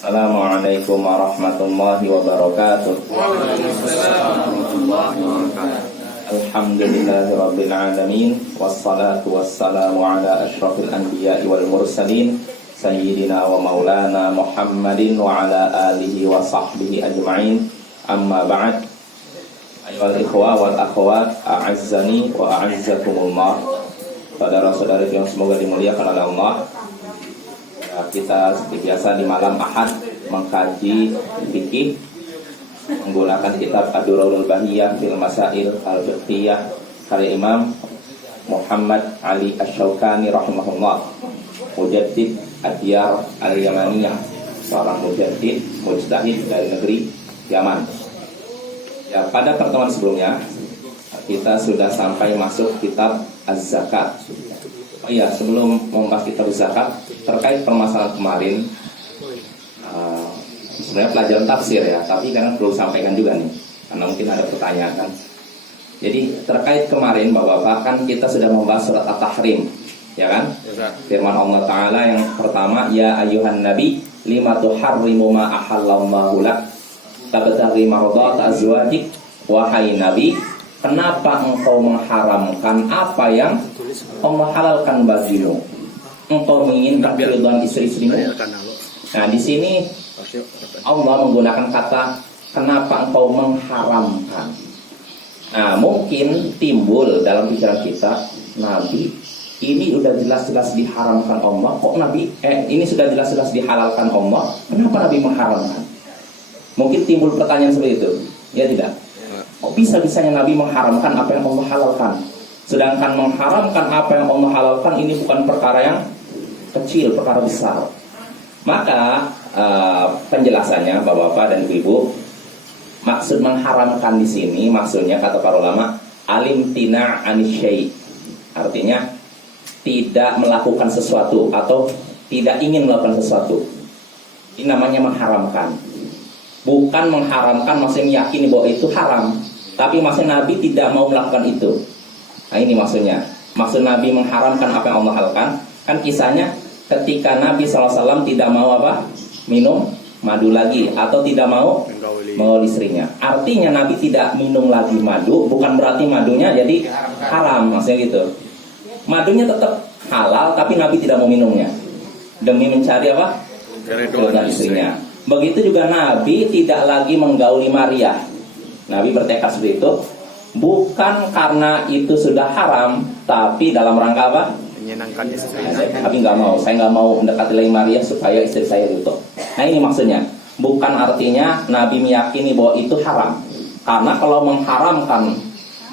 Assalamualaikum warahmatullahi wabarakatuh. Alhamdulillahirabbil alamin wassalatu wassalamu ala asyrafil anbiya'i wal mursalin sayyidina wa maulana Muhammadin wa ala alihi wa sahbihi ajma'in. Amma ba'd. Ayyuhal ikhwa wal akhwat, a'azzani wa a'azzakumullah. Saudara-saudari yang semoga dimuliakan oleh Allah. Kita seperti biasa di malam Ahad mengkaji fikih menggunakan kitab Ad-Durarul Bahiyah fil Masail Al-Fiqhiyah karya Imam Muhammad Ali Asy-Syaukani rahimahullah, mujaddid Ad-Diyar Al-Yamaniyah, seorang mujaddid mujtahid dari negeri Yaman. Ya, pada pertemuan sebelumnya kita sudah sampai masuk kitab Az-Zakat. Oh iya, sebelum membahas kitab zakat, terkait permasalahan kemarin, sebenarnya pelajaran tafsir ya, tapi karena perlu sampaikan juga nih, karena mungkin ada pertanyaan kan. Jadi terkait kemarin Bapak-Bapak, kan kita sudah membahas surat At-Tahrim, ya kan? Firman Allah Ta'ala yang pertama, ya ayyuhan nabi lima tuharrimu ma ahallallahu lak tabtaghi mardhat azwajik. Wahai nabi, kenapa engkau mengharamkan apa yang Allah halalkan bagimu? Engkau menginginkan keridhaan istri-istrimu. Nah, di sini Allah menggunakan kata kenapa engkau mengharamkan. Nah, mungkin timbul dalam pikiran kita, Nabi, ini sudah jelas-jelas diharamkan Allah. Kok Nabi, ini sudah jelas-jelas dihalalkan Allah, kenapa Nabi mengharamkan? Mungkin timbul pertanyaan seperti itu. Ya tidak? Kok bisa-bisanya Nabi mengharamkan apa yang Allah halalkan? Sedangkan mengharamkan apa yang Allah halalkan ini bukan perkara yang kecil, perkara besar. Maka penjelasannya Bapak-bapak dan Ibu, maksud mengharamkan di sini maksudnya kata para ulama alimtina anisyai, artinya tidak melakukan sesuatu atau tidak ingin melakukan sesuatu. Ini namanya mengharamkan. Bukan mengharamkan maksudnya meyakini bahwa itu haram, tapi maksudnya Nabi tidak mau melakukan itu. Nah, ini maksudnya. Maksud Nabi mengharamkan apa yang Allah halalkan. Kan kisahnya ketika Nabi SAW tidak mau apa? Minum madu lagi, atau tidak mau menggauli istrinya. Artinya Nabi tidak minum lagi madu, bukan berarti madunya jadi haram, maksudnya gitu. Madunya tetap halal, tapi Nabi tidak mau minumnya demi mencari apa? Keridhaan istrinya. Begitu juga Nabi tidak lagi menggauli Maria. Nabi bertekad seperti itu, bukan karena itu sudah haram, tapi dalam rangka apa? Menyenangkan istri. Tapi saya nggak mau mendekati lagi Maria supaya istri saya itu. Nah, ini maksudnya. Bukan artinya Nabi meyakini bahwa itu haram. Karena kalau mengharamkan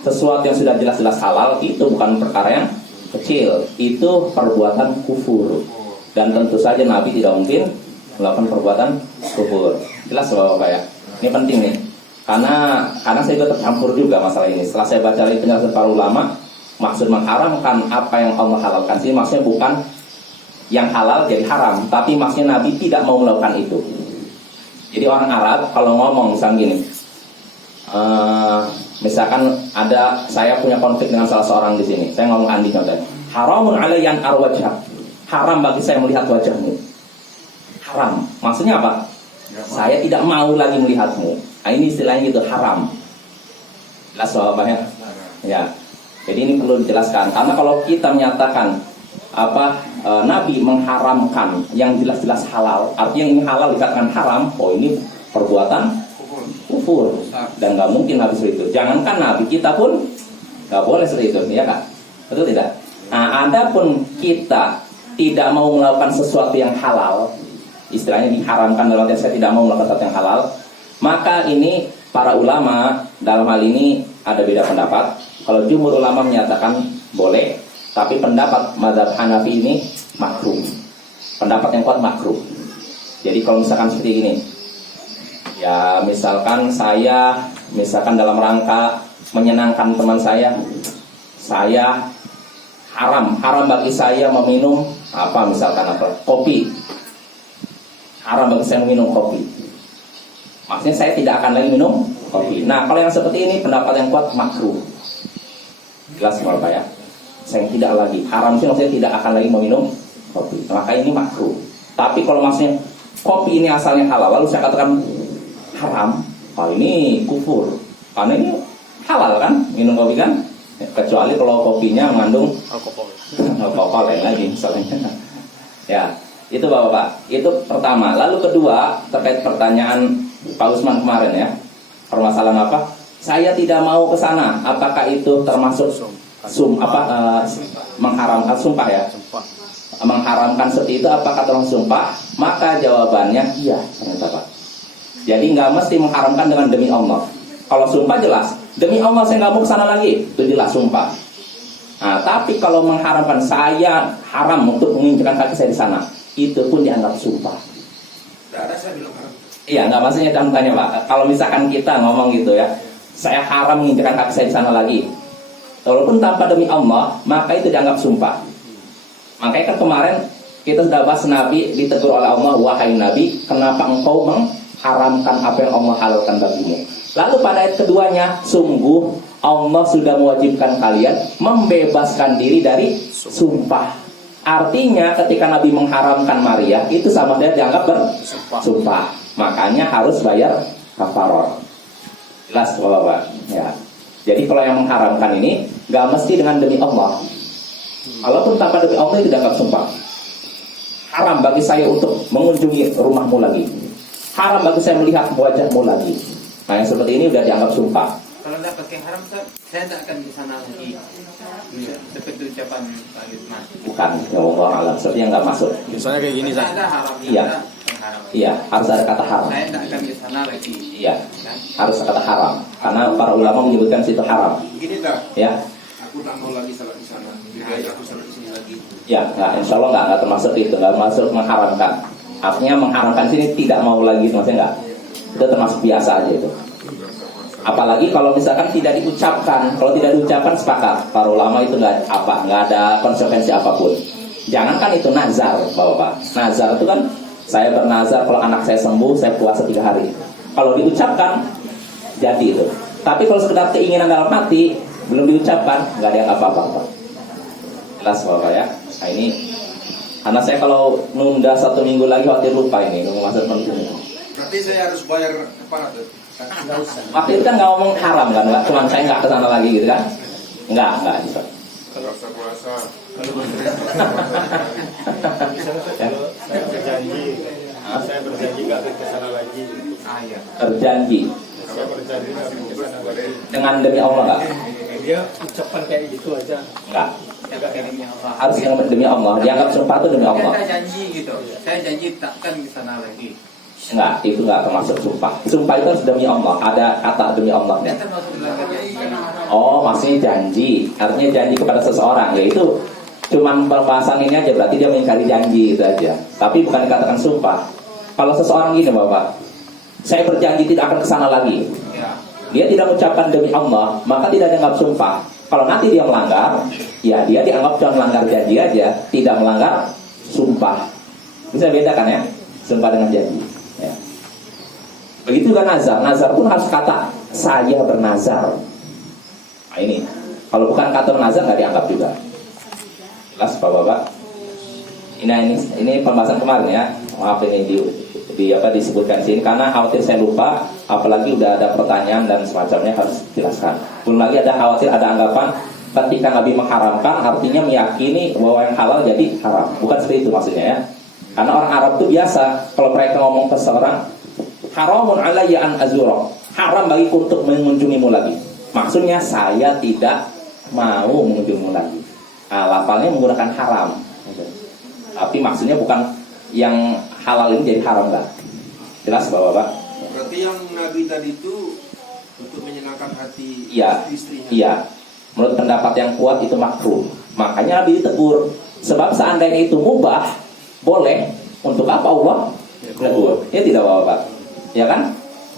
sesuatu yang sudah jelas-jelas halal, itu bukan perkara yang kecil. Itu perbuatan kufur. Dan tentu saja Nabi tidak mungkin melakukan perbuatan kufur. Jelas Bapak ya. Ini penting nih. Karena saya juga tercampur juga masalah ini. Setelah saya baca lagi penjelasan para ulama, maksud mengharamkan apa yang Allah halalkan sih maksudnya bukan yang halal jadi haram, tapi maksudnya Nabi tidak mau melakukan itu. Jadi orang Arab kalau ngomong misalnya gini, misalkan saya punya konflik dengan salah seorang di sini, saya ngomong Andi contohnya, haramun alayyan arwajhak, haram bagi saya melihat wajahmu. Haram, maksudnya apa? Saya tidak mau lagi melihatmu. Nah, ini istilahnya gitu, haram. Jelas soalnya ya. Jadi ini perlu dijelaskan, karena kalau kita menyatakan Nabi mengharamkan yang jelas-jelas halal, artinya ini halal dikatakan haram, oh ini perbuatan kufur, dan nggak mungkin Nabi seperti itu. Jangankan Nabi, kita pun nggak boleh seperti itu, ya kan? Betul tidak? Nah, adapun kita tidak mau melakukan sesuatu yang halal, istilahnya diharamkan dalam arti saya tidak mau melakukan sesuatu yang halal, maka ini para ulama dalam hal ini ada beda pendapat. Kalau jumhur ulama menyatakan boleh, tapi pendapat mazhab Hanafi ini makruh. Pendapat yang kuat makruh. Jadi kalau misalkan seperti ini, ya misalkan saya dalam rangka menyenangkan teman saya haram bagi saya meminum kopi. Haram bagi saya minum kopi. Maksudnya saya tidak akan lagi minum kopi. Nah, kalau yang seperti ini pendapat yang kuat makruh. Jelas Bapak ya. Saya tidak lagi haram sih maksudnya tidak akan lagi meminum kopi. Maka ini makruh. Tapi kalau maksudnya kopi ini asalnya halal, lalu saya katakan haram, ini kufur. Karena ini halal kan, minum kopi kan, kecuali kalau kopinya mengandung alkohol lain lagi misalnya. Ya, itu Bapak-bapak. Itu pertama. Lalu kedua, terkait pertanyaan Pak Usman kemarin ya, permasalahan apa? Saya tidak mau ke sana. Apakah itu termasuk mengharamkan sumpah ya? Mengharamkan seperti itu apakah termasuk sumpah? Maka jawabannya iya, ternyata Pak. Jadi nggak mesti mengharamkan dengan demi Allah. Kalau sumpah jelas, demi Allah saya nggak mau ke sana lagi, itu jelas sumpah. Nah, tapi kalau mengharamkan saya haram untuk menginjakkan kaki saya di sana, itu pun dianggap sumpah. Tidak ada saya bilang haram. Iya, nggak maksudnya contohnya Pak. Kalau misalkan kita ngomong gitu ya, saya haram menginjakkan kaki saya di sana lagi, walaupun tanpa demi Allah, maka itu dianggap sumpah. Makanya kan kemarin kita sudah bahas Nabi ditegur oleh Allah, wahai Nabi, kenapa engkau mengharamkan apa yang Allah halalkan bagimu? Lalu pada ayat keduanya, sungguh Allah sudah mewajibkan kalian membebaskan diri dari sumpah. Artinya ketika Nabi mengharamkan Maria, itu sama dia dianggap bersumpah. Makanya harus bayar kafarah. Jelas Bapak ya. Jadi kalau yang mengharamkan ini gak mesti dengan demi Allah. Walaupun tanpa demi Allah itu dianggap sumpah. Haram bagi saya untuk mengunjungi rumahmu lagi. Haram bagi saya melihat wajahmu lagi. Nah yang seperti ini udah dianggap sumpah. Kalau tidak pakai haram, saya tidak akan di sana lagi. Seperti ucapan Pak Yusman. Bukan, ya Allah alam. Sepertinya nggak masuk. Misalnya kayak gini Ada haram. Iya. Iya, harus ada kata haram. Saya tidak akan di sana lagi. Iya, harus kata haram. Karena para ulama menyebutkan situ haram. Gini tak? Ya. Aku tak mau lagi salat di sana. Jadi aku salat di sini lagi. Ya, nggak, insya Allah nggak termasuk itu, nggak masuk mengharamkan. Artinya mengharamkan sini tidak mau lagi, maksudnya nggak. Itu termasuk biasa aja itu. Apalagi kalau misalkan tidak diucapkan, kalau tidak diucapkan sepakat para ulama itu nggak ada konsekuensi apapun. Jangankan itu nazar, Bapak. Nazar itu kan saya bernazar kalau anak saya sembuh saya puasa 3 hari. Kalau diucapkan jadi itu. Tapi kalau sekedar keinginan dalam hati belum diucapkan nggak ada yang apa-apa. Jelas Bapak ya. Nah ini anak saya kalau nunda 1 minggu lagi khawatir lupa ini mau masuk penting. Berarti saya harus bayar apa tuh? Nggak usah. Waktu itu kan nggak ngomong haram kan, nggak cuma saya nggak kesana lagi gitu kan? Nggak gitu. Kalau puasa. saya berjanji nggak akan kesana lagi. Iya. Berjanji Saya berjanji nggak akan kesana lagi. dengan demi Allah nggak? Dia ucapan kayak gitu aja. Nggak. Jaga demi Allah. Harus dengan demi Allah. Dianggap sumpah itu demi Allah. Saya janji gitu. Saya janji takkan di sana lagi. Enggak, itu enggak termasuk sumpah. Sumpah itu harus demi Allah. Ada kata demi Allah. Saya termasuk dalam janji. Oh, masih janji. Artinya janji kepada seseorang. Yaitu cuman pembahasan ini aja. Berarti dia mengingkari janji itu aja. Tapi bukan dikatakan sumpah. Kalau seseorang gini Bapak, saya berjanji tidak akan kesana lagi. Ya. Dia tidak mengucapkan demi Allah, maka tidak dianggap sumpah. Kalau nanti dia melanggar, ya dia dianggap cuma melanggar janji aja, tidak melanggar sumpah. Bisa bedakan ya, sumpah dengan janji. Ya. Begitu juga nazar. Nazar pun harus kata saya bernazar. Nah ini, kalau bukan kata nazar nggak dianggap juga. Jelas Bapak-bapak. Ini pembahasan kemarin ya. Maaf ini disebutkan sini karena khawatir saya lupa, apalagi udah ada pertanyaan dan semacamnya harus dijelaskan. Belum lagi ada khawatir ada anggapan ketika Nabi mengharamkan artinya meyakini bahwa yang halal jadi haram. Bukan seperti itu maksudnya ya. Karena orang Arab itu biasa kalau mereka ngomong ke seorang haramun alayya an azura, haram bagiku untuk mengunjungimu lagi. Maksudnya saya tidak mau mengunjungimu lagi. Nah, lafalnya menggunakan haram. Tapi maksudnya bukan yang halal ini jadi haram kan? Jelas Bapak-bapak? Berarti yang Nabi tadi itu untuk menyenangkan hati Iya, istrinya. iya. Menurut pendapat yang kuat itu makruh. Makanya Nabi ditegur. Sebab seandainya itu mubah, boleh. Untuk apa Allah tegur? Ya tidak Bapak-bapak. Ya kan?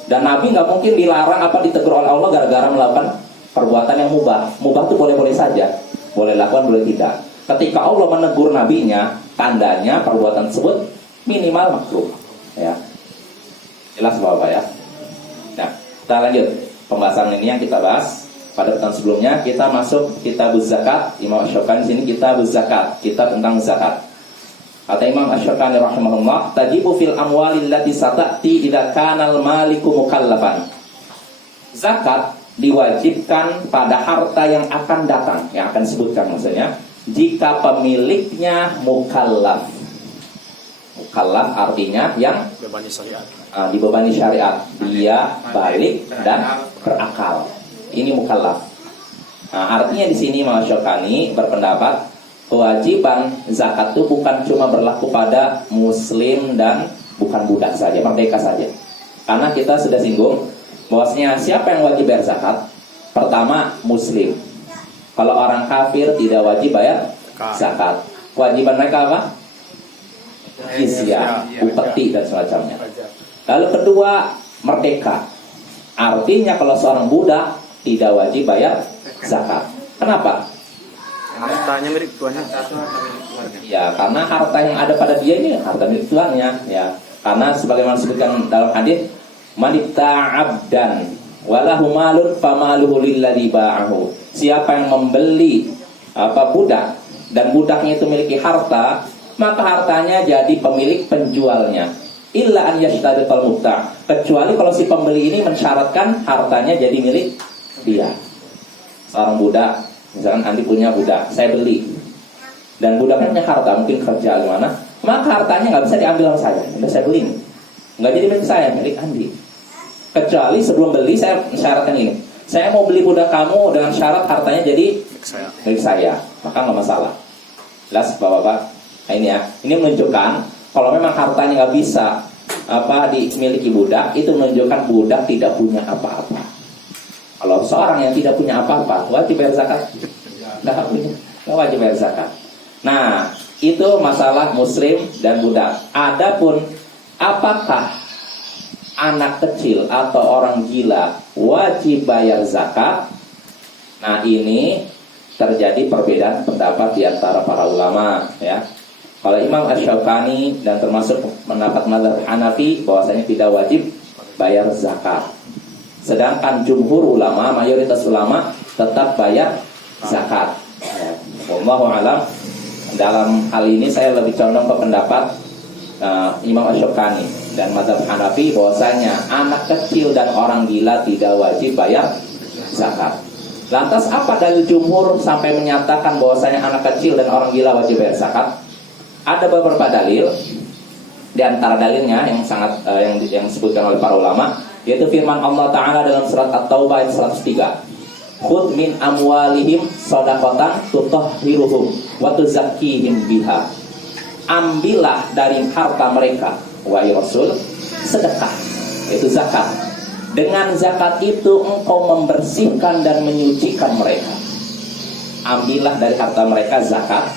Dan Nabi nggak mungkin dilarang apa ditegur oleh Allah gara-gara melakukan perbuatan yang mubah. Mubah itu boleh-boleh saja. Boleh lakukan, boleh tidak. Ketika Allah menegur nabinya, tandanya perbuatan tersebut minimal makruh. Ya. Jelas Bapak ya. Nah, kita lanjut pembahasan ini yang kita bahas pada pertemuan sebelumnya. Kita masuk kitab zakat. Imam Syafi'i di sini kitab zakat, kitab tentang zakat. Kata Imam Asy-Syaukani rahimahullah, tajibu fil amwalil lati satati idza kana al-maliku mukallafan. Zakat diwajibkan pada harta yang akan datang, yang akan disebutkan maksudnya, jika pemiliknya mukallaf. Mukallaf artinya yang Bebani syariat. dibebani syariat, dia balik dan berakal. Ini mukallaf. Nah, artinya di sini Imam Asy-Syaukani berpendapat kewajiban zakat itu bukan cuma berlaku pada muslim dan bukan budak saja, merdeka saja. Karena kita sudah singgung bahwasanya siapa yang wajib bayar zakat? Pertama, muslim. Kalau orang kafir tidak wajib bayar zakat. Kewajiban mereka apa? Jizyah, upeti dan semacamnya. Lalu kedua, merdeka. Artinya kalau seorang budak tidak wajib bayar zakat. Kenapa? Hartanya milik tuannya. Ya, karena harta yang ada pada dia ini harta milik tuannya, ya. Karena sebagaimana disebutkan dalam hadis, manitta'abdan walahu malun famaluhu lilladzi ba'ahu. Siapa yang membeli budak dan budaknya itu memiliki harta, maka hartanya jadi pemilik penjualnya. Illa an yashtariqal mubta', kecuali kalau si pembeli ini mensyaratkan hartanya jadi milik dia. Seorang budak, misalkan Andi punya budak, saya beli, dan budaknya punya harta, mungkin kerja gimana, maka hartanya nggak bisa diambil sama saya. Udah saya beli, nggak jadi milik saya, milik Andi. Kecuali sebelum beli saya syaratkan ini, saya mau beli budak kamu dengan syarat hartanya jadi milik saya, maka nggak masalah. Jelas bapak-bapak. Nah, ini ya, ini menunjukkan kalau memang hartanya nggak bisa dimiliki budak, itu menunjukkan budak tidak punya apa-apa. Kalau seorang yang tidak punya apa-apa, wajib bayar zakat? Nggak wajib bayar zakat. Nah, itu masalah muslim dan budak. Adapun apakah anak kecil atau orang gila wajib bayar zakat? Nah, ini terjadi perbedaan pendapat di antara para ulama, ya. Kalau Imam Asy-Syaukani dan termasuk pendapat mazhab Hanafi bahwasanya tidak wajib bayar zakat. Sedangkan jumhur ulama, mayoritas ulama tetap bayar zakat. Ya. Wallahu a'lam. Dalam hal ini saya lebih condong ke pendapat Imam Asy-Syaukani dan mazhab Hanafi bahwasanya anak kecil dan orang gila tidak wajib bayar zakat. Lantas apa dalil jumhur sampai menyatakan bahwasanya anak kecil dan orang gila wajib bayar zakat? Ada beberapa dalil. Di antara dalilnya yang sangat yang disebutkan oleh para ulama, yaitu firman Allah Ta'ala dalam surat At-Taubah ayat 103. Khudh min amwalihim shadaqatan tutahhiruhum wa tuzakkihim biha. Ambillah dari harta mereka, wahai Rasul, sedekah, yaitu zakat. Dengan zakat itu engkau membersihkan dan menyucikan mereka. Ambillah dari harta mereka zakat.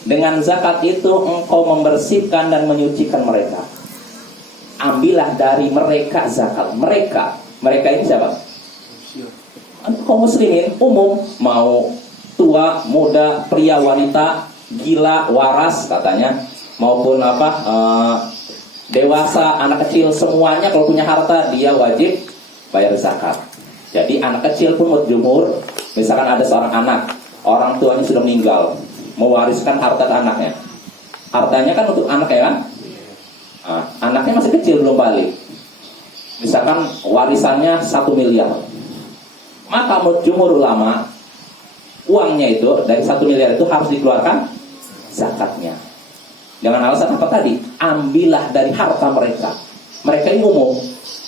Dengan zakat itu engkau membersihkan dan menyucikan mereka. Ambillah dari mereka zakat. Mereka ini siapa? Kaum muslimin umum, mau tua, muda, pria, wanita, gila, waras katanya, maupun dewasa, anak kecil, semuanya kalau punya harta dia wajib bayar zakat. Jadi anak kecil pun menurut jumhur, misalkan ada seorang anak, orang tuanya sudah meninggal, mewariskan harta ke anaknya. Hartanya kan untuk anaknya kan? Anaknya masih kecil, belum balik. Misalkan warisannya 1 miliar. Maka menurut jumhur ulama, uangnya itu dari 1 miliar itu harus dikeluarkan zakatnya. Dengan alasan apa tadi? Ambillah dari harta mereka. Mereka ini umum,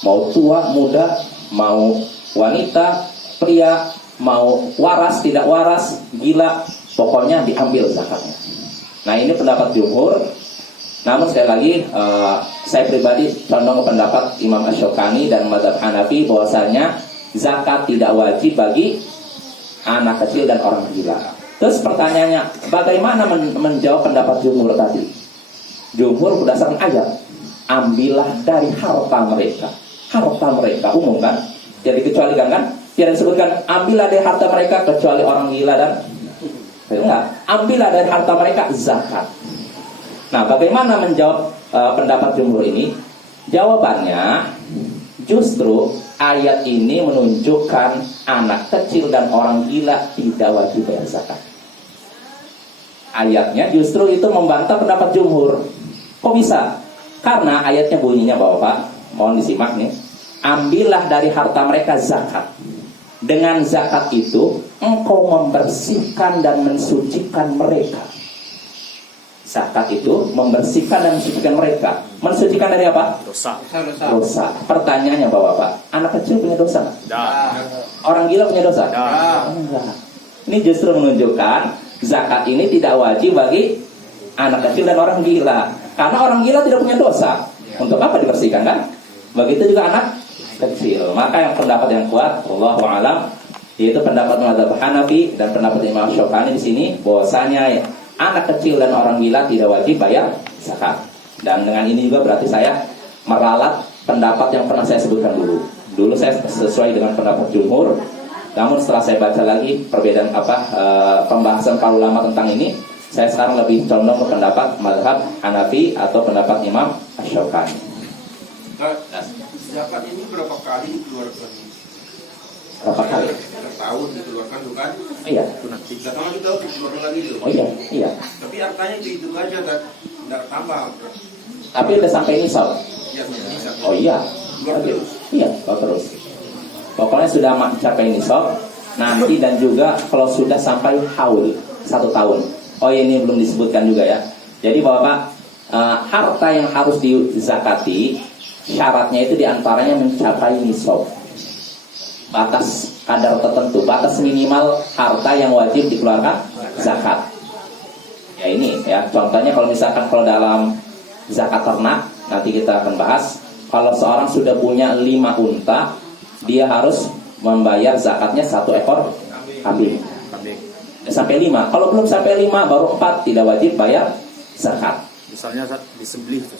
mau tua, muda, mau wanita, pria, mau waras, tidak waras, gila, pokoknya diambil zakatnya. Nah, ini pendapat jumhur. Namun sekali lagi saya pribadi condong ke pendapat Imam Asy-Syaukani dan mazhab Hanafi bahwasanya zakat tidak wajib bagi anak kecil dan orang gila. Terus pertanyaannya, bagaimana menjawab pendapat jumhur tadi? Jumhur berdasarkan ayat, ambillah dari harta mereka. Harta mereka umum kan? Jadi kecualikan kan? Tidak disebutkan ambillah dari harta mereka kecuali orang gila dan enggak. Ambillah dari harta mereka zakat. Nah, bagaimana menjawab pendapat jumhur ini? Jawabannya, justru ayat ini menunjukkan anak kecil dan orang gila tidak wajib bayar zakat. ayatnya justru itu membantah pendapat jumhur. Kok bisa? Karena ayatnya bunyinya Bapak, mohon disimak nih. Ambillah dari harta mereka zakat. Dengan zakat itu engkau membersihkan dan mensucikan mereka. Zakat itu membersihkan dan mensucikan mereka. Mensucikan dari apa? Dosa. Dosa. Pertanyaannya Bapak, anak kecil punya dosa nggak? Orang gila punya dosa? Enggak. Ini justru menunjukkan zakat ini tidak wajib bagi anak kecil dan orang gila. Karena orang gila tidak punya dosa. Untuk apa dibersihkan kan? Begitu juga anak kecil. Maka yang pendapat yang kuat, wallahu a'lam, yaitu pendapat mazhab Hanafi dan pendapat Imam Syafi'i di sini bahwasanya anak kecil dan orang gila tidak wajib bayar zakat. Dan dengan ini juga berarti saya meralat pendapat yang pernah saya sebutkan dulu. Dulu saya sesuai dengan pendapat jumhur. Namun setelah saya baca lagi perbedaan pembahasan para ulama tentang ini, saya sekarang lebih condong ke pendapat mazhab Hanafi atau pendapat Imam Syafi'i. Zakat ini berapa kali dikeluarkan? Berapa kali? Setahun dikeluarkan tuh kan? Iya. Belakangan kita dikeluarkan lagi tuh. Oh iya. Tapi hartanya itu aja dan tidak tambah. Tapi udah sampai nisab. Ya, bisa. Oh iya. Keluar terus. Iya, keluar terus. Pokoknya sudah mencapai nisab. Nanti dan juga kalau sudah sampai haul 1 tahun. Oh ini belum disebutkan juga ya. Jadi Bapak, harta yang harus dizakati syaratnya itu diantaranya mencapai nisab. Batas kadar tertentu, batas minimal harta yang wajib dikeluarkan zakat. Ya ini ya, contohnya kalau misalkan kalau dalam zakat ternak, nanti kita akan bahas. Kalau seorang sudah punya 5 unta, dia harus membayar zakatnya 1 ekor kambing. Sampai 5. Kalau belum sampai 5, baru 4 tidak wajib bayar zakat. Misalnya saat disembelih itu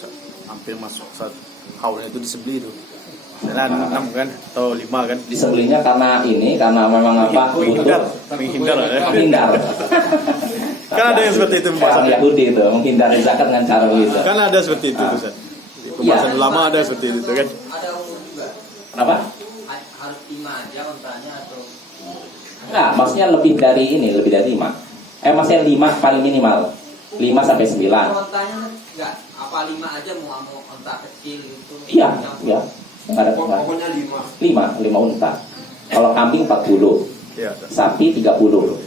hampir masuk saat haulnya itu disembelih itu. Jalan 6 kan atau 5 kan? Disembelihnya karena memang apa? Butuh menghindar. Kan ada yang seperti itu Orang pembahasan Yahudi itu menghindari zakat dengan cara begitu. Kan ada seperti itu Ustaz. Di pembahasan lama ada seperti itu kan. Ada umum juga. Kenapa? Harus 5 aja kontraknya atau Nah, maksudnya lebih dari 5. Maksudnya 5 paling minimal. 5 sampai 9. kontraknya enggak apa 5 aja mau kontrak kecil gitu. Iya. Enggak ada apa. Pokoknya 5 unta. Kalau kambing 40, Iya. sapi 30.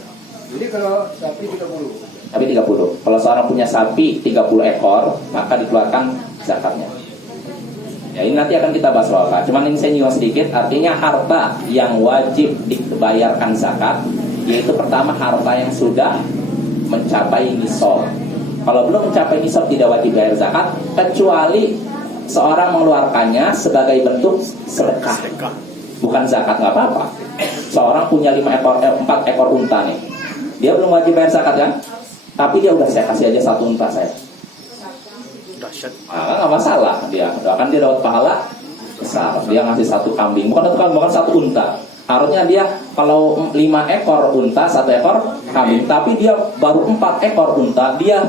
Jadi kalau sapi 30. Sapi 30. Kalau seorang punya sapi 30 ekor, maka dikeluarkan zakatnya. Ya ini nanti akan kita bahas Bapak. Cuman ini saya nyinggung sedikit. Artinya harta yang wajib dibayarkan zakat, yaitu pertama harta yang sudah mencapai nisab. Kalau belum mencapai nisab tidak wajib bayar zakat, kecuali seorang mengeluarkannya sebagai bentuk sedekah. Bukan zakat, nggak apa-apa. Seorang punya 4 ekor unta nih, dia belum wajib bayar zakat kan? Tapi dia udah, saya kasih aja 1 unta saya. Dahsyat. Nggak masalah, dia doakan dia dapat pahala besar. Dia ngasih 1 kambing, bukan 1 unta. Harusnya dia kalau 5 ekor unta 1 ekor kambing, tapi dia baru 4 ekor unta, dia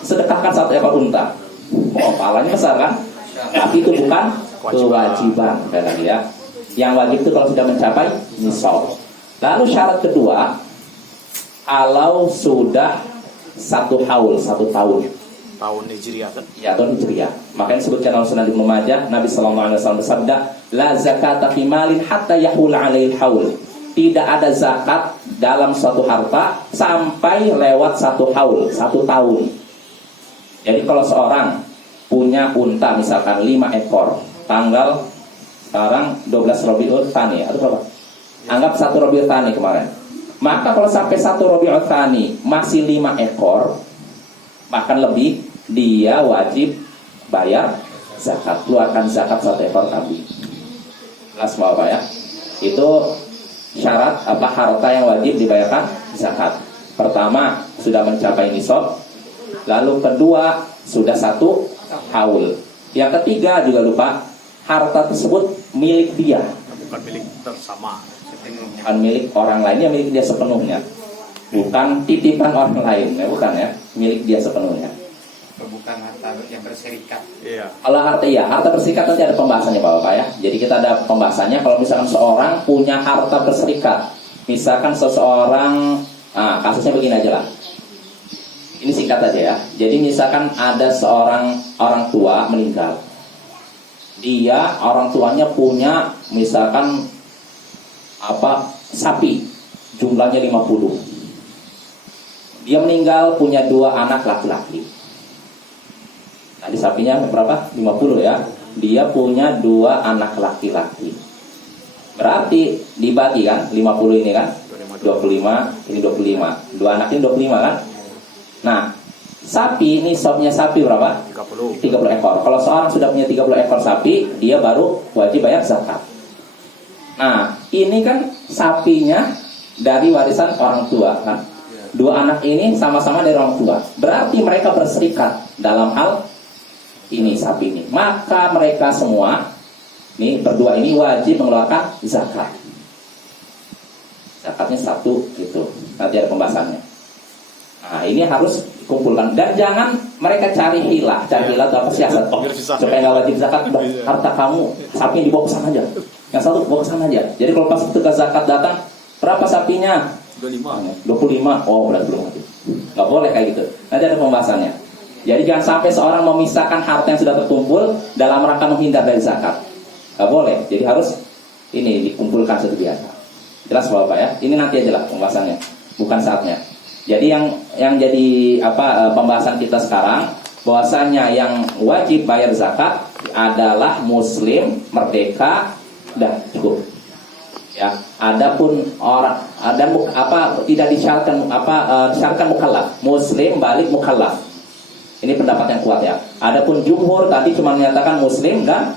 sedekahkan 1 ekor unta. Oh, pahalanya besar kan? Tapi itu bukan kewajiban kata dia. Yang wajib itu kalau sudah mencapai nisab. Lalu syarat kedua, kalau sudah 1 haul 1 tahun. Tahun Hijriah kan? Ya, tahun Hijriah. Makanya disebutkan dalam Sunan Ibnu Majah, Nabi sallallahu alaihi wasallam bersabda, "La zakata fi malin hatta yahul 'alaihi haul." Tidak ada zakat dalam suatu harta sampai lewat 1 haul, 1 tahun. Jadi kalau seorang punya unta misalkan 5 ekor, tanggal sekarang 12 Rabiul Tsani atau berapa? Anggap 1 Rabiul Tsani kemarin. Maka kalau sampai 1 Rabiul Tsani masih 5 ekor, bahkan lebih, dia wajib bayar zakat, keluarkan zakat 1 ekor kambing. Jelas Bapak ya? Itu syarat harta yang wajib dibayarkan zakat. Pertama, sudah mencapai nisab. Lalu kedua, sudah 1 haul. Yang ketiga juga lupa, harta tersebut milik dia, Bukan milik bersama. bukan milik orang lain, ya milik dia sepenuhnya. Bukan titipan orang lain, ya bukan ya, milik dia sepenuhnya. Bukan harta yang berserikat. Iya. Kalau harta berserikat nanti ada pembahasannya Bapak ya. Jadi kita ada pembahasannya kalau misalkan seorang punya harta berserikat. Misalkan seseorang, kasusnya begini aja lah. Ini singkat aja ya. Jadi misalkan ada seorang orang tua meninggal. Dia orang tuanya punya misalkan sapi, jumlahnya 50. Dia meninggal punya 2 anak laki-laki. Tadi sapinya berapa? 50 ya. Dia punya 2 anak laki-laki. Berarti dibagi kan 50 ini kan 25, ini 25. 2 anak ini 25 kan. Nah, sapi ini nisabnya sapi berapa? 30 ekor. Kalau seorang sudah punya 30 ekor sapi, dia baru wajib bayar zakat. Nah, ini kan sapinya dari warisan orang tua kan. 2 anak ini sama-sama dari orang tua. Berarti mereka berserikat dalam hal ini sapi ini. Maka mereka semua nih berdua ini wajib mengeluarkan zakat. Zakatnya 1 gitu. Nanti ada pembahasannya. Nah, ini harus dikumpulkan dan jangan mereka cari hilah itu apa siasat supaya nggak wajib zakat. Harta kamu sapi dibawa ke sana aja, yang satu bawa ke sana aja. Jadi kalau pas tugas zakat datang, berapa sapinya? 25. Oh, berarti belum wajib. Nggak boleh kayak gitu. Nanti ada pembahasannya. Jadi jangan sampai seorang memisahkan harta yang sudah terkumpul dalam rangka menghindar dari zakat. Nggak boleh. Jadi harus ini dikumpulkan seperti biasa. Jelas Bapak ya? Ini nanti aja lah pembahasannya, bukan saatnya. Jadi yang jadi pembahasan kita sekarang, bahwasanya yang wajib bayar zakat adalah muslim merdeka dan cukup. Ya, adapun orang tidak disyaratkan disyaratkan mukallaf, muslim balik mukallaf. Ini pendapat yang kuat ya. Adapun jumhur tadi cuma menyatakan muslim dan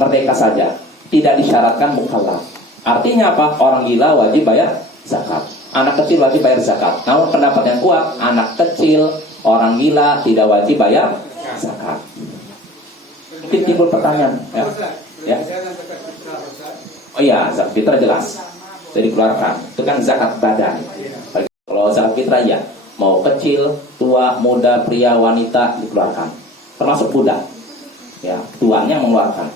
merdeka saja, tidak disyaratkan mukallaf. Artinya apa? Orang gila wajib bayar zakat. Anak kecil wajib bayar zakat. Namun pendapat yang kuat, anak kecil, orang gila tidak wajib bayar zakat. Mungkin timbul pertanyaan, ya. Oh iya, zakat fitrah jelas, jadi dikeluarkan. Itu kan zakat badan. Kalau zakat fitrah ya, mau kecil, tua, muda, pria, wanita dikeluarkan. Termasuk budak. Ya, tuannya mengeluarkan.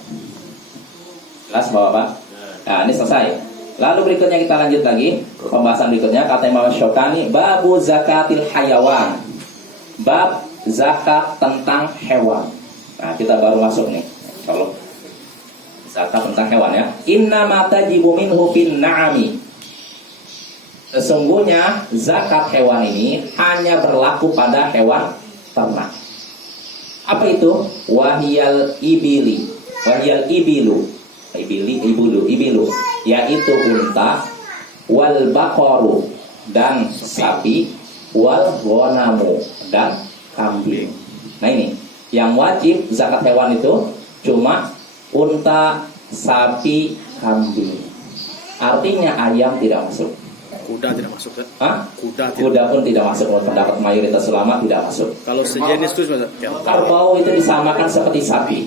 Jelas Bapak? Nah, ini selesai. Lalu berikutnya kita lanjut lagi pembahasan berikutnya, kata Imam Syukani, babu zakatil hayawan, bab zakat tentang hewan. Nah, kita baru masuk nih. Kalau zakat tentang hewan ya, inna mata tajibu minhu fin na'ami. Sesungguhnya zakat hewan ini hanya berlaku pada hewan ternak. Apa itu? Wahiyal ibilu, yaitu unta, wal baqaru dan sapi, wal ghanamu dan kambing. Nah ini yang wajib zakat hewan itu cuma unta, sapi, kambing. Artinya ayam tidak masuk. Kuda tidak masuk kan? Hah? Kuda pun tidak masuk. Menurut pendapat mayoritas ulama tidak masuk. Kalau sejenis itu Kerbau itu disamakan seperti sapi.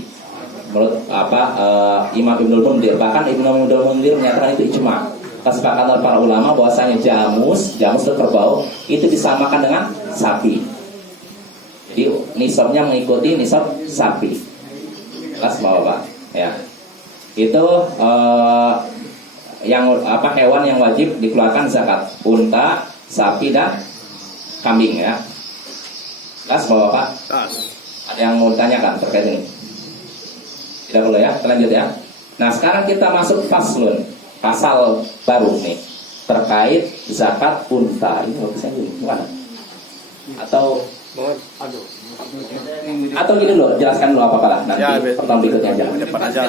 Menurut Imam Ibnul Mundir, bahkan Imam Ibnul Mundir menyatakan itu ijma. Kesepakatan para ulama bahwasanya jamus itu kerbau itu disamakan dengan sapi. Jadi nisabnya mengikuti nisab sapi. Jelas Bapak? Ya. Itu hewan yang wajib dikeluarkan zakat, unta, sapi dan kambing ya. Jelas Bapak? Ada yang mau ditanyakan terkait ini? Tidak boleh ya, lanjut ya. Nah sekarang kita masuk faslun, pasal baru nih terkait zakat unta. Ini bagusnya gini, gimana? Atau gini dulu, jelaskan dulu apa-apa lah nanti pertemuan berikutnya aja.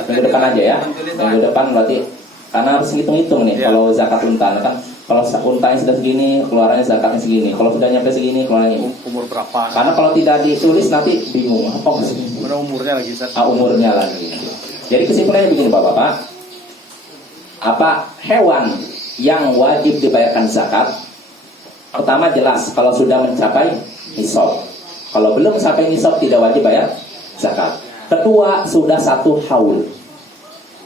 Minggu depan aja ya. Minggu depan berarti karena harus hitung-hitung nih kalau zakat unta. Nah, kan kalau untanya sudah segini, keluarannya zakatnya segini. Kalau sudah nyampe segini, keluarannya umur berapa? Karena kalau tidak ditulis nanti bingung apa maksudnya. Mana umurnya lagi? Umurnya lagi. Jadi kesimpulannya begini Bapak-bapak. Apa hewan yang wajib dibayarkan zakat? Pertama jelas kalau sudah mencapai nisab. Kalau belum sampai nisab tidak wajib bayar zakat. Kedua sudah 1 haul,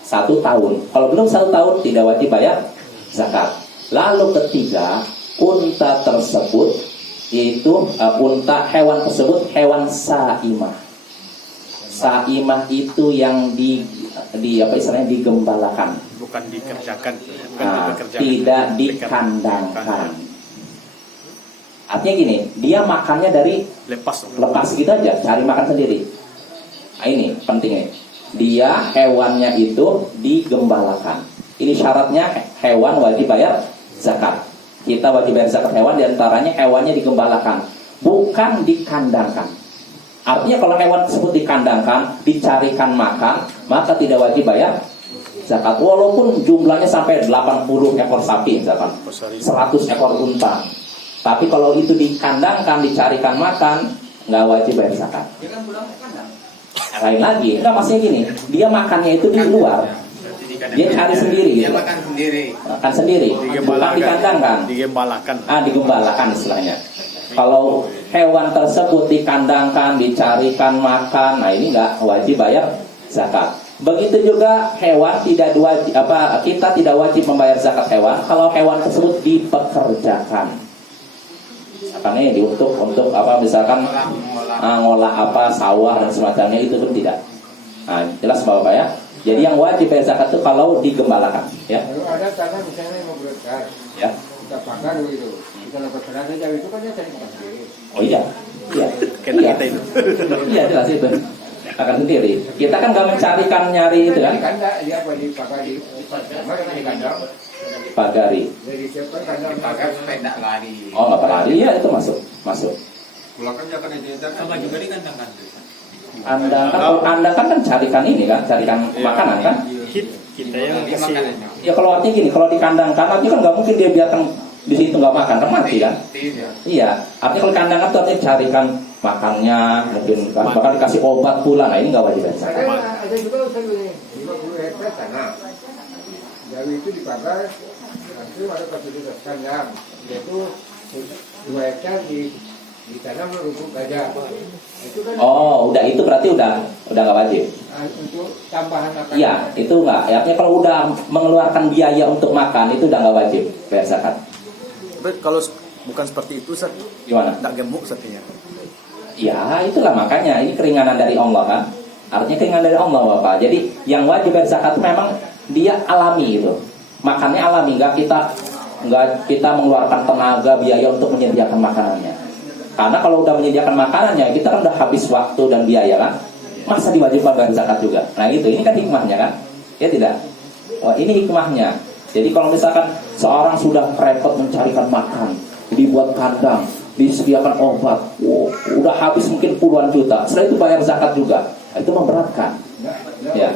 1 tahun. Kalau belum 1 tahun tidak wajib bayar zakat. Lalu ketiga, unta tersebut yaitu hewan tersebut hewan saimah. Saimah itu yang digembalakan, bukan dikerjakan, tidak dikandangkan. Artinya gini, dia makannya dari Lepas. lepas gitu aja, cari makan sendiri. Nah, ini pentingnya. Dia hewannya itu digembalakan. Ini syaratnya hewan wajib bayar zakat. Kita wajib bayar zakat hewan, diantaranya hewannya digembalakan, bukan dikandangkan. Artinya kalau hewan tersebut dikandangkan, dicarikan makan, maka tidak wajib bayar zakat. Walaupun jumlahnya sampai 80 ekor sapi misalkan, 100 ekor unta. Tapi kalau itu dikandangkan, dicarikan makan, nggak wajib bayar zakat. Dia kan pulang ke kandang. Lain lagi, nggak, maksudnya gini, dia makannya itu di luar, dia cari sendiri Dia gitu. makan sendiri. Makan sendiri, bukan dikandangkan. Digembalakan. Digembalakan istilahnya. Kalau hewan tersebut dikandangkan, dicarikan makan, nah ini nggak wajib bayar zakat. Begitu juga hewan tidak wajib, kita tidak wajib membayar zakat hewan kalau hewan tersebut dipekerjakan. Misalkan ini untuk misalkan ngolah apa sawah dan semacamnya, itu pun tidak. Nah, jelas Bapak ya. Jadi yang wajib bayar zakat itu kalau digembalakan, ya. Kalau ada tanah misalnya mau berekar, Ya. kita pagar begitu, kita lepas tanah saja itu kan dia cari makan sendiri. Oh iya. Iya. Kena Iya. kita itu. Iya, jelas itu. Akan sendiri. Kita kan nggak mencarikan nyari itu kan. Di kandang, dia apa di pagar di mana kan di kandang, Pagari. jadi siapa kandang Pagar supaya tidak lari. Oh, nggak pernah. Iya, itu masuk. Pulakan jangan itu Sama juga di kandang-kandang. Kandang kan carikan ini kan, carikan makanan kan. Kita yang Dia kasih. makanannya. Ya kalau artinya gini, kalau dikandangkan artinya kan nggak mungkin dia biarkan di situ nggak makan, kan mati kan. Tidak. Iya, artinya kalau kandangkan itu artinya carikan makannya, mungkin kan, bahkan dikasih obat pula. Nah ini nggak wajib bayar zakat. ada juga usaha ini 50 hektar tanah, dari itu dipagar, nanti ada fasilitas kandang, yaitu 2 hektar ditanam rumput gajah. Itu kan Oh, udah itu berarti udah nggak wajib. untuk tambahan makanan. Iya, itu nggak. Ya, artinya kalau udah mengeluarkan biaya untuk makan itu udah nggak wajib bayar zakat. Tapi kalau bukan seperti itu, Ustaz, Gimana? tak gemuk satunya. Ya, itulah makanya ini keringanan dari Allah kan. Artinya keringanan dari Allah Bapak. Jadi yang wajib bayar zakat memang dia alami itu. Makannya alami, nggak kita mengeluarkan tenaga biaya untuk menyediakan makanannya. Karena kalau udah menyediakan makanannya, kita kan udah habis waktu dan biaya kan. Masa diwajibkan bayar zakat juga? Nah itu, ini kan hikmahnya kan? Ya tidak? Wah ini hikmahnya. Jadi kalau misalkan seorang sudah repot mencarikan makan, dibuat kandang, disediakan obat, udah habis mungkin puluhan juta, setelah itu bayar zakat juga, nah, itu memberatkan. Ya.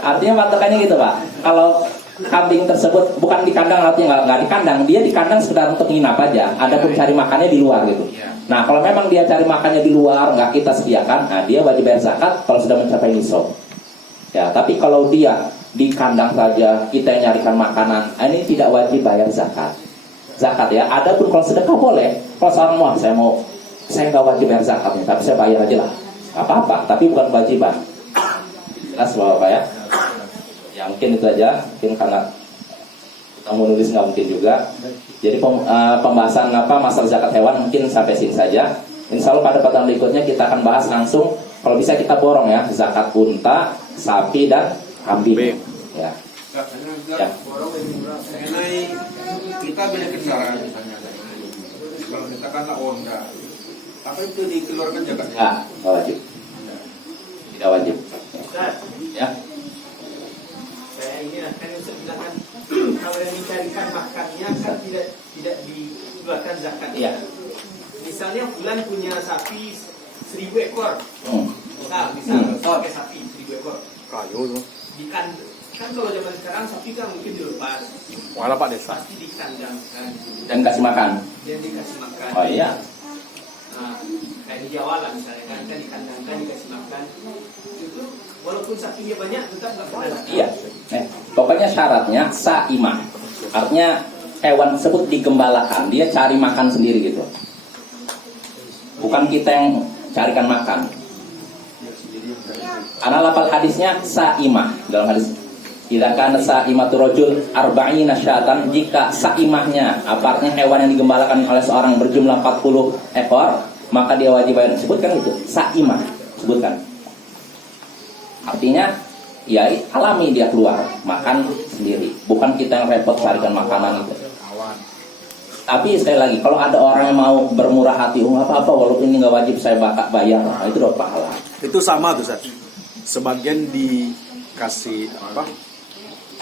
Artinya patokannya gitu Pak. Kalau kambing tersebut bukan di kandang, artinya nggak di kandang, dia di kandang sekedar untuk nginap aja. Adapun cari makannya di luar gitu. Nah kalau memang dia cari makannya di luar, nggak kita sediakan, nah dia wajib bayar zakat kalau sudah mencapai nisab. Ya, tapi kalau dia di kandang saja, kita yang nyarikan makanan, ini tidak wajib bayar zakat. Zakat ya. Adapun kalau sedekah boleh. Kalau seorang saya nggak wajib bayar zakatnya, tapi saya bayar aja lah. Apa-apa, tapi bukan kewajiban. Jelas Bapak ya. Ya mungkin itu aja. Mungkin karena kita mau nulis nggak mungkin juga. Jadi pembahasan masalah zakat hewan mungkin sampai sini saja. Insya Allah pada pertemuan berikutnya kita akan bahas langsung. Kalau bisa kita borong ya, zakat unta, sapi dan kambing. Ya. Ya. mengenai kita bila kendaraan misalnya, kalau katakanlah Honda, apa itu dikeluarkan zakatnya? Ya, nggak wajib. Tidak wajib. Ya. Saya ini akan bilang kan kalau yang mencarikan makannya kan tidak dikeluarkan zakat. Iya. Misalnya bulan punya sapi 1000 ekor. Misal pakai sapi 1000 ekor. Kayu itu. Kan kalau zaman sekarang sapi kan mungkin dilepas. Wala Pak Desa. Pasti dikandang kan. Dan kasih makan. Dan dikasih makan. Oh iya. Nah, kayak di Jawa lah misalnya kan dikandangkan dikasih makan. Itu walaupun sapinya banyak tetap nggak kena zakat. Iya. Pokoknya syaratnya sa'imah. Artinya hewan tersebut digembalakan, dia cari makan sendiri gitu. Bukan kita yang carikan makan. Karena lafal hadisnya sa'imah dalam hadis. Idza kana sa'imatu rajul arba'ina syatan, jika sa'imahnya artinya hewan yang digembalakan oleh seorang berjumlah 40 ekor, maka dia wajib bayar. Sebutkan itu, sa'imah, sebutkan. Artinya ya alami dia keluar makan sendiri, bukan kita yang repot carikan makanan itu. Tapi sekali lagi, kalau ada orang yang mau bermurah hati, nggak apa-apa, walaupun ini nggak wajib saya bayar, nah, itu dapat pahala. Itu sama tuh Ustaz. Sebagian dikasih apa?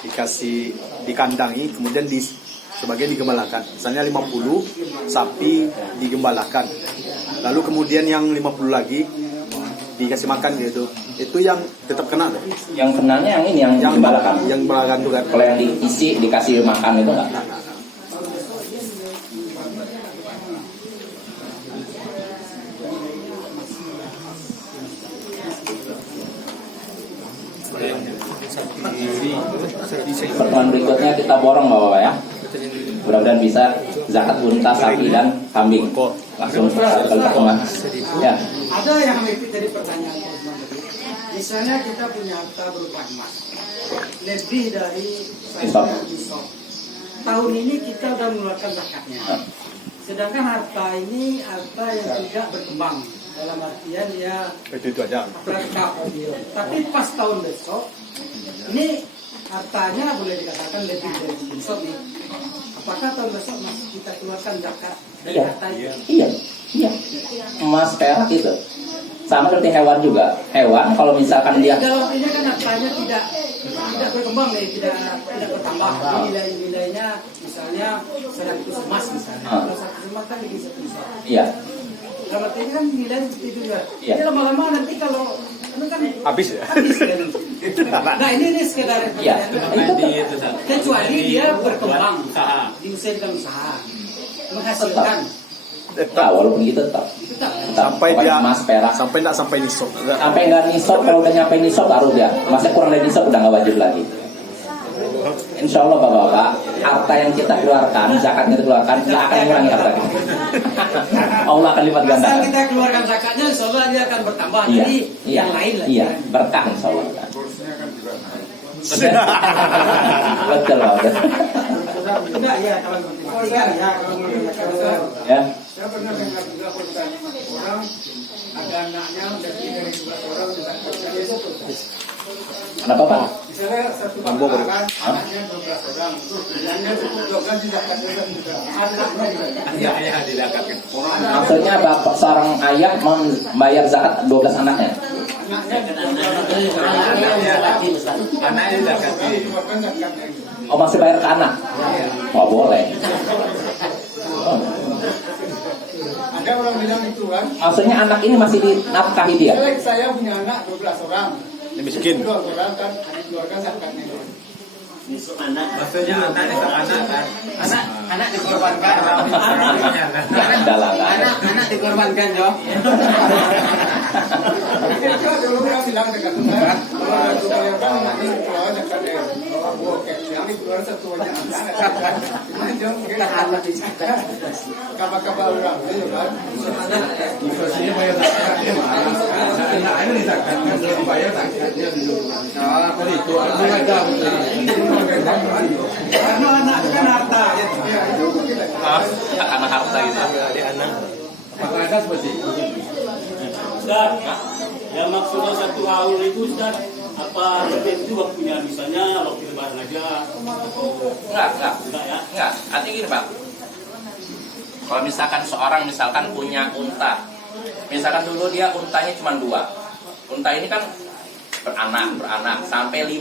Dikasih dikandangi, kemudian sebagian digembalakan. Misalnya 50 sapi digembalakan. Lalu kemudian yang 50 lagi dikasih makan gitu. Itu yang tetap kena tuh. Yang kenalnya yang ini yang digembalakan. Yang gembalakan tuh kan. Kalau yang diisi dikasih makan itu nggak. Pertemuan berikutnya kita borong Bapak ya. Mudah-mudahan bisa zakat unta, sapi dan kambing. Langsung satu kali pertemuan. Ya. Ada yang dari pertanyaan misalnya kita punya harta berupa emas lebih dari Nisab. nisab. Tahun ini kita sudah mengeluarkan zakatnya. Sedangkan harta ini harta yang tidak berkembang dalam artian dia Itu aja. berkah. Tapi pas tahun besok ini hartanya boleh dikatakan lebih dari nisab nih. Apakah tahun besok masih kita keluarkan zakat dari Iya. harta itu? Iya. Emas perak itu. Sama seperti hewan juga. Hewan kalau misalkan dia Dalam ini kan hartanya tidak berkembang tidak bertambah. Nilainya misalnya 100 emas misalnya. Kalau 100 emas kan lebih 1 emas. iya. Dalam artinya kan nilai seperti itu juga. Iya. Jadi lama-lama nanti kalau itu kan Habis ya. habis kan. Nah ini sekedar Iya. kecuali dia berkembang diusahakan usaha menghasilkan. Nah, walaupun gitu tetap. Sampai Pokoknya dia emas perak. sampai enggak sampai nisab. Sampai nggak nisab, kalau udah nyampe nisab baru dia. Masa kurang dari nisab udah nggak wajib lagi. Insya Allah Bapak-Bapak, harta yang kita keluarkan, zakat yang kita keluarkan, nggak akan mengurangi harta kita. Allah akan lipat Asal gandakan. kita keluarkan zakatnya, insya Allah dia akan bertambah. Iya, Jadi iya, yang lain lagi. iya, berkah Insya Allah. Kursnya kan juga naik. Betul Bapak. Enggak ya kalau matematika ya kalau menggunakan Ya, saya pernah dengar juga Ustaz, orang ada anaknya lebih dari 2 orang juga kerjanya itu kenapa Pak? misalnya satu bapak kan anaknya 12 orang anaknya 12 juga anaknya juga Maksudnya Bapak seorang ayah membayar zakat 12 anaknya. Anaknya zakat. Oh masih bayar ke anak? Oh boleh. Oh. ada orang bilang itu kan Maksudnya anak ini masih dinafkahi dia. saya punya anak 12 orang Ini miskin. 2 orang kan keluarkan zakatnya Maksudnya anak itu anak kan. Anak dikorbankan. Dalam Anak dikorbankan yo. itu dulu orang bilang dekat saya kalau ada keluarkan nanti keluar zakatnya oke yang keluar satu aja macam kita anak di sana kabar-kabar orang itu kan karena anak kan harta karena harta itu. Ustaz, yang maksudnya satu haul itu Ustaz, apa lebih itu waktunya misalnya waktu lebaran aja? Enggak. Enggak ya? Enggak, artinya gini Pak. Kalau misalkan seorang punya unta, misalkan dulu dia untanya cuma 2. Unta ini kan beranak sampai 5.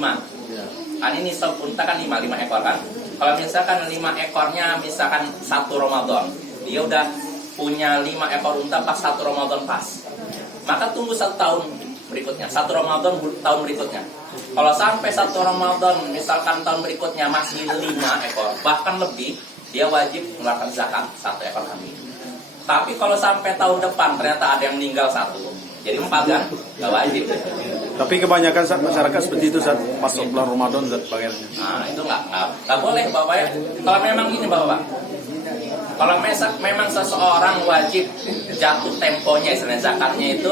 Kan ini unta kan 5 ekor kan. Kalau misalkan 5 ekornya misalkan 1 Ramadan, dia udah punya 5 ekor unta pas 1 Ramadan pas. Maka tunggu 1 tahun berikutnya, 1 Ramadan tahun berikutnya. Kalau sampai 1 Ramadan misalkan tahun berikutnya masih 5 ekor, bahkan lebih, dia wajib mengeluarkan zakat 1 ekor kambing. Tapi kalau sampai tahun depan ternyata ada yang meninggal 1, jadi 4 kan, nggak wajib. Tapi kebanyakan masyarakat seperti itu saat masuk bulan Ramadan Zat bayarnya. Nah itu nggak boleh Bapak ya. Kalau memang gini Bapak, kalau memang seseorang wajib jatuh temponya istilahnya zakatnya itu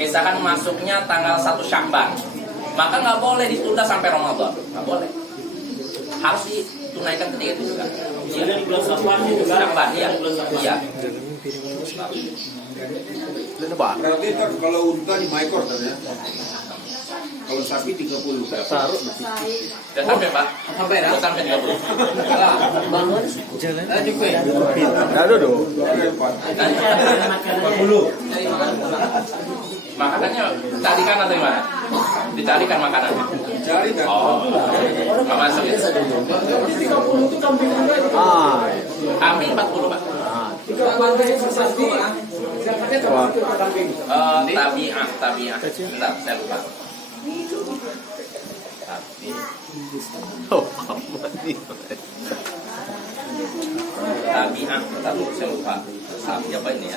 misalkan masuknya tanggal 1 Syakban, maka nggak boleh ditunda sampai Ramadan, nggak boleh, harus ditunaikan ketika itu juga. Misalnya di bulan Syakban itu kan? Syakban, iya. Iya. Lebar. Berarti kalau unta 5 ekor ternyata. Kalau sapi 30. Taruh. Sudah sampai Pak? Sampai dah. Sudah sampai 30. Bangun. Dah cukup. Enggak ada dong. 40. Makanannya dicarikan atau gimana? Dicarikan makanan. Cari kan. Oh, nggak masuk ya? Ah. Kambing 40 Pak. Tabi'ah. Bentar, saya lupa. Oh, apa nih? Tabi'ah, tapi saya lupa. Sapi apa ini ya?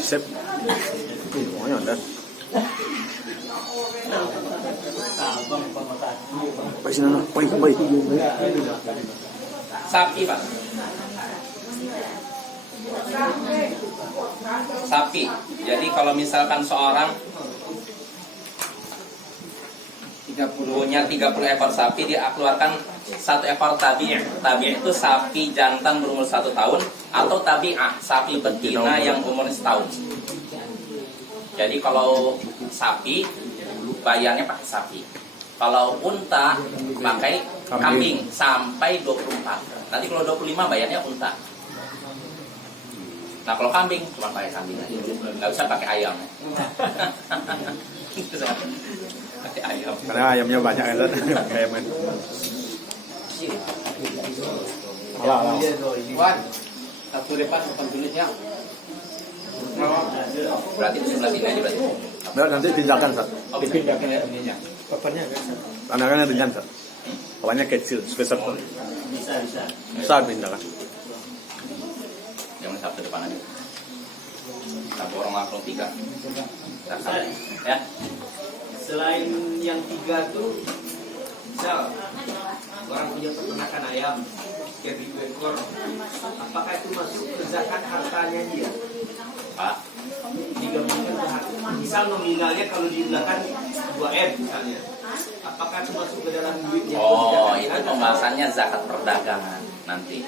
Sip. Oh, ya udah. Baik sini, baik. Sapi Pak. Sapi. Jadi kalau misalkan seorang punya 30 ekor sapi, dia keluarkan 1 ekor tabi'. Tabi' itu sapi jantan berumur 1 tahun atau tabi'ah, sapi betina yang umur setahun. Jadi kalau sapi bayarnya pakai sapi. Kalau unta pakai kambing sampai 24. Nanti kalau 25 bayarnya unta. Nah kalau kambing cuma pakai kambing aja, nggak bisa pakai ayam. Pakai ayam. Karena ayamnya banyak kan. Ayamnya. Alah. Wan. Satu depan depan tulisnya. Berarti di sebelah sini aja berarti. Nah, nanti tinggalkan, Sat. Oh, bisa. Pindahkan ya ininya. Papannya kan. Anak-anaknya ringan, Sat. Bapaknya kecil, sebesar pun. Bisa. Besar tinggalkan. Jangan Sabtu depan aja. Satu orang langsung 3. Ya. Selain yang 3 tuh, misal orang punya peternakan ayam 3.000 ekor, apakah itu masuk ke zakat hartanya dia? Pak. Digabungkan ke harta. Misal nominalnya kalau diundangkan 2M misalnya, apakah itu masuk ke dalam duitnya? Oh, itu pembahasannya zakat perdagangan nanti.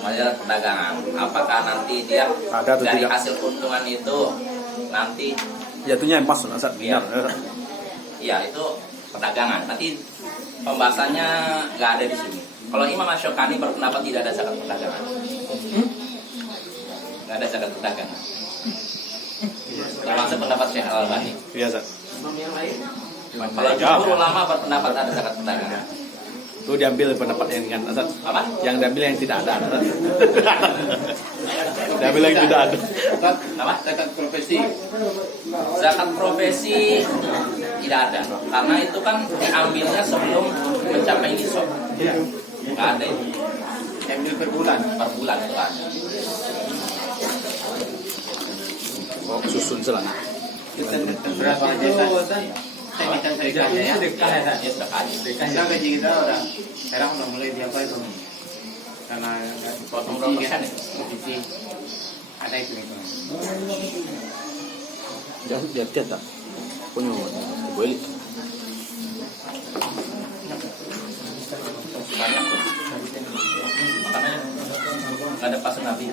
Masalah perdagangan. Apakah nanti dia Ada atau dari tidak? hasil keuntungan itu nanti Jatuhnya yang pas, Sat. Iya. Benar. ya itu perdagangan. Nanti pembahasannya nggak ada di sini. Kalau Imam Asy-Syaukani berpendapat tidak ada zakat perdagangan. Nggak ada zakat perdagangan. Termasuk pendapat Syekh Al-Albani. Iya, Sat. Imam yang lain? Kalau jumhur ulama berpendapat ada zakat perdagangan. Itu diambil pendapat yang ringan, Sat. Apa? Yang diambil yang tidak ada, Sat. Diambil yang tidak ada. Apa? Zakat profesi. Zakat profesi tidak ada, karena itu kan diambilnya sebelum mencapai nisab. Nggak ada itu. Ambil per bulan. Per bulan itu ada. Oh, susun selang. Berapa jasa? Saya minta saya gaji ya. Ya sudah kali. Kita gaji kita udah sekarang udah mulai diapa itu? Karena Potong berapa persen ya? posisi ada itu nih. Jangan tiap tak. Punya boleh. Banyak tuh. Makanya nggak ada pasal Nabi.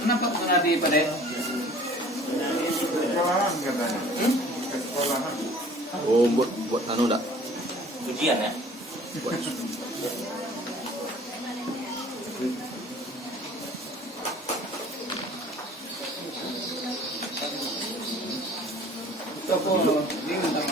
Kenapa pernah di pada Sekolahan katanya. Sekolahan. Oh, buat anu enggak? Ujian ya. Buat toko ini tentang